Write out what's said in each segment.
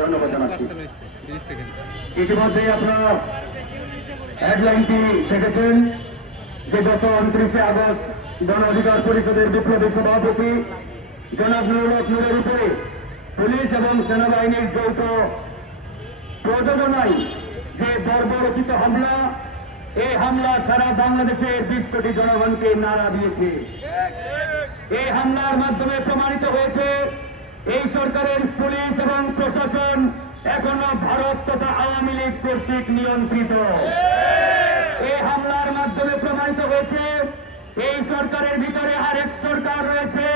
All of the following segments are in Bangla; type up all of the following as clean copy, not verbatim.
ধন্যবাদ জানাচ্ছি। ইতিমধ্যেই আপনারা হেডলাইনটি দেখেছেন যে গত 29শে আগস্ট গণ অধিকার পরিষদের বিপ্লবী সভাপতি জনাব নুরুল হক নূরের উপরে পুলিশ এবং সেনাবাহিনীর যৌথ প্রযোজনায় যে বর্বরচিত হামলা, এই হামলা সারা বাংলাদেশের 20 কোটি জনগণকে নাড়া দিয়েছে। এই হামলার মাধ্যমে প্রমাণিত হয়েছে এই সরকারের পুলিশ এবং প্রশাসন এখনো ভারত তথা আওয়ামী লীগ কর্তৃক নিয়ন্ত্রিত। এই হামলার মাধ্যমে প্রমাণিত হয়েছে এই সরকারের ভিতরে আরেক সরকার রয়েছে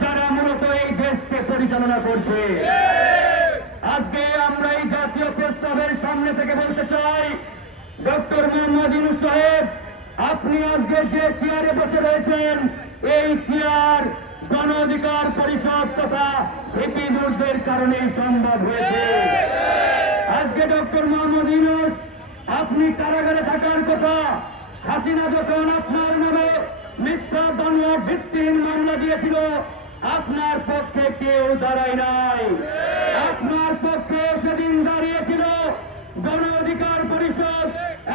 যারা মূলত এই দেশকে পরিচালনা করছে। আজকে আমরা এই জাতীয় প্রেস ক্লাবের সামনে থেকে বলতে চাই, ডক্টর মোহাম্মদ ইউনূস সাহেব, আপনি আজকে যে চেয়ারে বসে রয়েছেন এই চেয়ার গণ অধিকার পরিষদ তথা ভিপি নূরদের কারণেই সম্ভব হয়েছে। আজকে ডক্টর মোহাম্মদ ইউনূস, আপনি কারাগারে থাকার কথা, হাসিনা যখন আপনার নামে মিথ্যা বাংলা ভিত্তিহীন মামলা দিয়েছিল আপনার পক্ষে কেউ দাঁড়ায় নাই। আপনার পক্ষে সেদিন দাঁড়িয়েছিল গণ অধিকার পরিষদ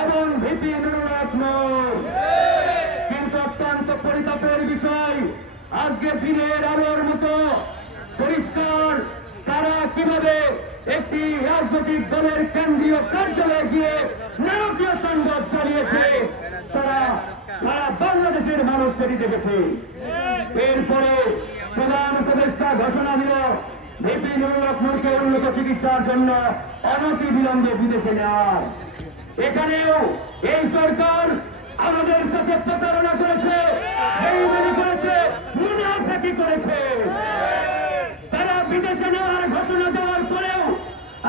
এবং ভিপি নুরুল হক নূর। কিন্তু অত্যন্ত পরিতাপের বিষয়, আজকে দিনের আলোর মতো পরিষ্কার তারা কিভাবে একটি রাজনৈতিক দলের কেন্দ্রীয় কার্যালয়ে গিয়ে নারকীয় তাণ্ডব চালিয়েছে তারা সারা বাংলাদেশের মানুষ সেটি দেখেছে। এরপরে প্রধান উপদেষ্টা ঘোষণা দিল ভিপি নুরুল হক নূরকে উন্নত চিকিৎসার জন্য অনতি বিলম্বে বিদেশে নেওয়ার। এখানেও এই সরকার আমাদের সাথে প্রতারণা করেছে, বেইমানি করেছে, মুনাফিকি করেছে। তারা বিদেশে নেওয়ার ঘোষণা দেওয়ার পরেও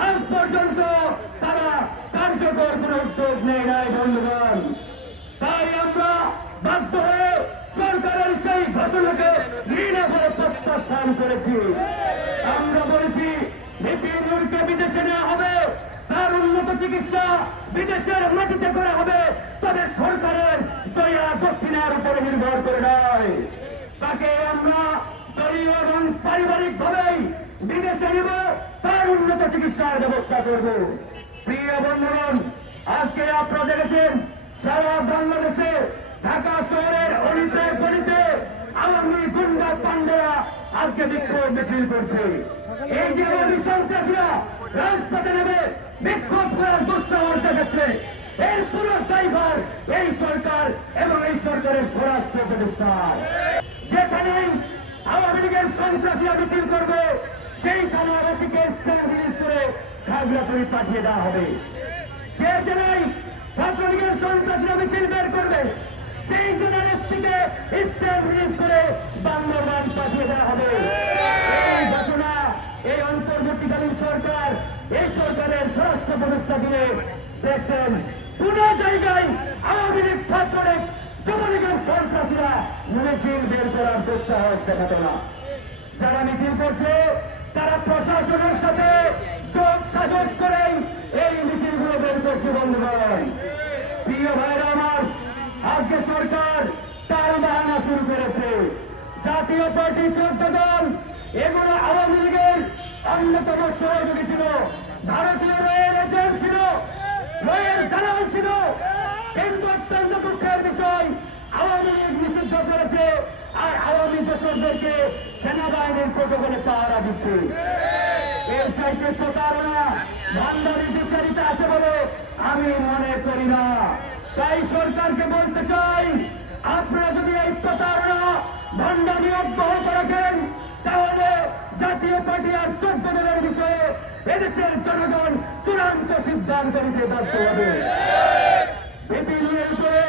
আজ পর্যন্ত তারা কার্যকর কোন উদ্যোগ নেয় নাই। বন্ধুগণ, তাই আমরা বাধ্য হয়ে সরকারের সেই ঘোষণাকে ঘৃণা করে প্রত্যাখ্যান করেছি। আমরা বলেছি ভিপি নূরকে বিদেশে নেওয়া হবে, তার উন্নত চিকিৎসা বিদেশের মাটিতে করা হবে, তবে সরকারের দয়া দক্ষিণার উপরে নির্ভর করে নয়। তাকে আমরা দলীয় এবং পারিবারিক ভাবেই বিদেশে নেব, তার উন্নত চিকিৎসার ব্যবস্থা করব। প্রিয় বন্ধুগণ, আজকে আপনারা দেখেছেন সারা বাংলাদেশে ঢাকা শহরের অলিতে গলিতে আওয়ামী গুন্ডা পান্ডেরা আজকে বিক্ষোভ মিছিল করছে। এই যে সন্ত্রাসীরা রাজপথে নেমে বিক্ষোভ করার দুঃসাহস দেখাচ্ছে, এর পুরো দায়ভার এই সরকার এবং এই সরকারের স্বরাষ্ট্র উপদেষ্টার। যেখানেই আওয়ামী লীগের সন্ত্রাসীরা মিছিল করবে সেই থানাবাসীকে স্ট্যান্ড রিলিজ করে খাগড়াছড়ি পাঠিয়ে দেওয়া হবে। যে জেলায় ছাত্রলীগের সন্ত্রাসীরা মিছিল বের করবে সেই জেলার এসপিকে স্ট্যান্ড রিলিজ করে বান্দরবান পাঠিয়ে দেওয়া হবে। এই ঘোষণা এই অন্তর্বর্তীকালীন সরকার, এই সরকারের স্বরাষ্ট্র উপদেষ্টা দিলে দেখতেন কোন জায়গায় আওয়ামী লীগ, ছাত্রলীগ, যুবলীগের সন্ত্রাসীরা মিছিল বের করার দুঃসাহস দেখাত না। যারা মিছিল করছে তারা প্রশাসনের সাথে যোগ সাজস করেই এই মিছিলগুলো বের করছে। বন্ধুগণ, প্রিয় ভাইরা আমার, আজকে সরকার তার বাহানা শুরু করেছে। জাতীয় পার্টি 14 দল, এগুলো আওয়ামী লীগের অন্যতম সহযোগী ছিল, ভারতীয় রয়ের এজেন্ট ছিল, রয়ের দালাল ছিল। কিন্তু অত্যন্ত দুঃখের বিষয়, আওয়ামী লীগ নিষিদ্ধ করেছে আর আওয়ামী দোষরদেরকে সেনাবাহিনীর প্রোটোকলে পাহারা দিচ্ছে। এর চাইতে প্রতারণা, ভান্ডারি বিচারিতা আছে বলে আমি মনে করি না। তাই সরকারকে বলতে চাই, আপনারা যদি এই প্রতারণা ভান্ডারি অব্যাহত রাখেন তাহলে জাতীয় পার্টি আর 14 দলের বিষয়ে এদেশের জনগণ চূড়ান্ত সিদ্ধান্ত নিতে বাধ্য হবে। ভিপি নূরের উপরে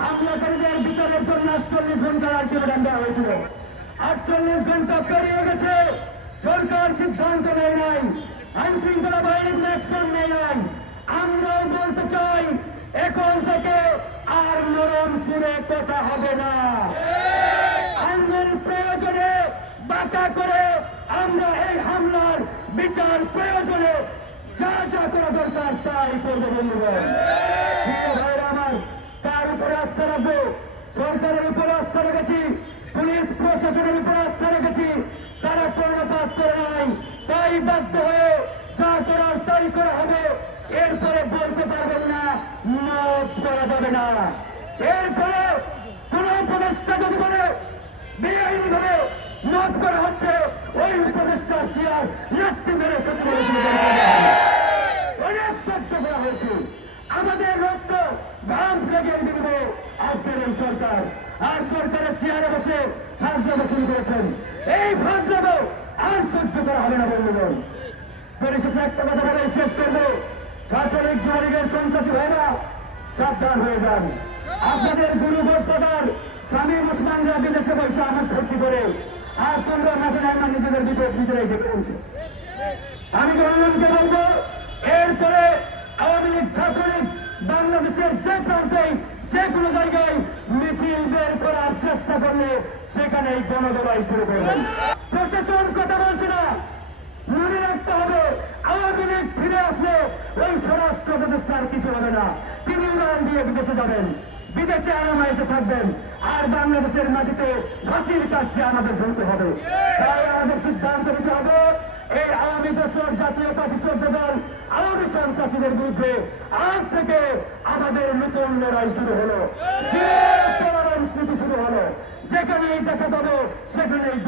হামলাকারীদের বিচারের জন্য 48 ঘন্টার আলটিমেটাম দেওয়া হয়েছিল। 48 ঘন্টা পেরিয়ে গেছে, সরকার সিদ্ধান্ত নেয় নাই, আইন শৃঙ্খলা বাহিনীর অ্যাকশন নেয় নাই। আমরাও বলতে চাই, এখন থেকে আর নরম সুরে কথা হবে না। আইনের প্রয়োজনে বাঁকা করে আমরা এই হামলার বিচার প্রয়োজনে যা যা করা দরকার তাই করবো। বন্ধুগণ, ভাইরা আমার, কার উপরে আস্থা রাখবো? সরকারের উপরে আস্থা রেখেছি, পুলিশ প্রশাসনের উপরে আস্থা রেখেছি, তারা কর্ণপাত করে নাই। তাই বাধ্য হয়ে যা জারি করা হবে, এরপরে বলতে পারবেন না মাফ করা যাবে না। এরপরে কোন উপদেষ্টা যদি বলে বেআইনি ভাবে মাফ করা হচ্ছে, ওই উপদেষ্টার চেয়ার লাত্তি মেরে সত্যি অনেক সহ্য করা হয়েছে। আমাদের রক্ত ঘাম লেগে দিব আজকের এই সরকার। আর সরকারের চেয়ারে বসে ফাজলামো শুরু করেছেন। এই ফাজলামো আর সহ্য করা হবে না বন্ধুগণ। পরিশেষে একটা কথা বলে শেষ করবো, ছাত্রলীগ যুবলীগের সন্ত্রাসী ভাইরা সাবধান হয়ে যান। আপনাদের গুরু বক্তাদার শামীম ওসমানরা বিদেশে বসে আমার ভর্তি করে আর তোমরা মাঝে না নিজেদের বিপদ নিজেরাই দেখে বলছে। আমি জনগণকে বলবো, এরপরে আওয়ামী লীগ ছাত্রলীগ বাংলাদেশের যে প্রান্তেই যে কোনো জায়গায় মিছিল বের করার চেষ্টা করলে সেখানেই গণদোলাই শুরু করবেন। প্রশাসন কথা বলছে না, মনে রাখতে হবে আওয়ামী লীগ ফিরে আসলে ওই স্বরাষ্ট্র উপদেষ্টার কিছু হবে না। তিনি উড়ান দিয়ে বিদেশে যাবেন, বিদেশে আরামে এসে থাকবেন, আর বাংলাদেশের মাটিতে ফাঁসির কাজটি আমাদের ঝুলতে হবে। তাই আমাদের সিদ্ধান্ত নিতে হবে, এই আওয়ামী দেশের জাতীয় পার্টি 14 দল আওয়ামী সন্ত্রাসীদের বিরুদ্ধে আজ থেকে আমাদের নতুন লড়াই শুরু হলো। যে টলারেন্স নীতি শুরু হলো, যেখানেই দেখা পাবো সেখানেই